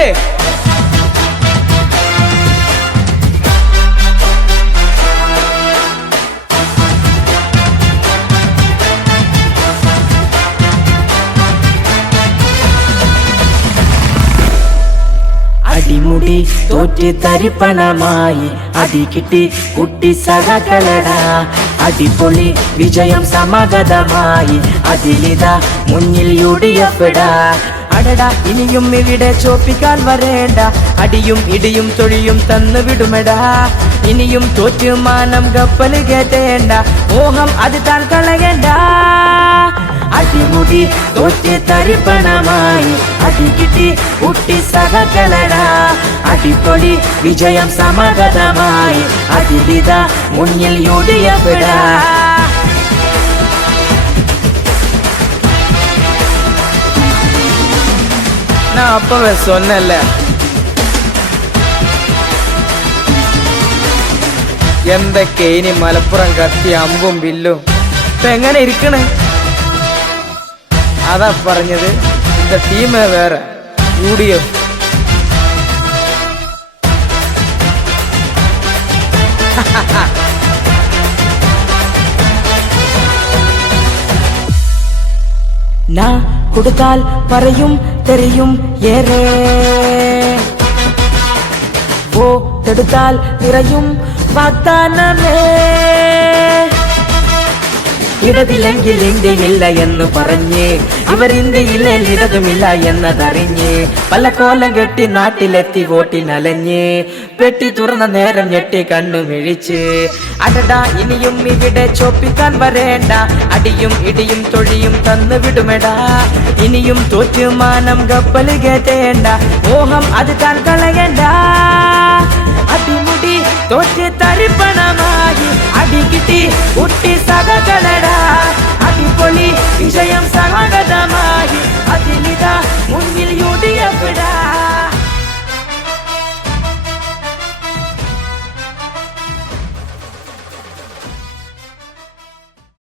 ഓട് അടിമുടി തോറ്റ് തരിപ്പണമായി. അടി കിട്ടി കുട്ടി സഹകളട അടിപൊളി വിജയം സമാഗതമായി. അതിലിതാ മുന്നിൽ യു ഡി എഫ് അടടാ ഇനിയും ഇവിടെ ചോപ്പിക്കാൻ വരേണ്ട അടിയും ഇടിയും തൊഴിയും തന്നു വിടുമെടാ ഇനിയും തോറ്റു മാനം കപ്പൽ കേട്ടേണ്ട മോഹം അത് താൻ കളയണ്ട അടിമുടി തോറ്റ് തരിപ്പണമായി അടി കിട്ടി കുട്ടി സഹകളടാ അടിപൊളി വിജയം സമാഗതമായി അതിലിതാ മുന്നിൽ യു ഡി എഫ് நான் அப்பவே சொன்னேன்ல എന്തൊക്കെ ഇനി മലപ്പുറം കത്തി അമ്പും വില്ലും ഇപ്പൊ എങ്ങനെ ഇരിക്കണേ അതാ പറഞ്ഞത് இந்த ടീമേ വേറെ യു ഡി എഫ് നാ கொடுத்தால் பறையும் தெரியும் ஏறே. ஓ தடுத்தால் திரையும் வாக்தானமே. ഇടതില്ലെങ്കിൽ ഇന്ത്യയില്ല എന്ന് പറഞ്ഞ്. ഇവർ ഇന്ത്യയിലെ ഇടതുമില്ല എന്നതറിഞ്ഞ്. പല കോലം കെട്ടി നാട്ടിലെത്തി വോട്ടിനലഞ്ഞ് പെട്ടി തുറന്ന നേരം ഞെട്ടി കണ്ണു മിഴിച്ച് അടടാ ഇനിയും ഇവിടെ ചോപ്പിക്കാൻ വരേണ്ട. അടിയും ഇടിയും തൊഴിയും തന്നു വിടുമെടാ ഇനിയും തോറ്റുമാനം കപ്പൽ കേട്ടേണ്ട മോഹം അത് താൻ കളയണ്ട. അടിമുടി തോറ്റ് തരിപ്പണമായി. അടി കിട്ടി കുട്ടി സഹകളടാ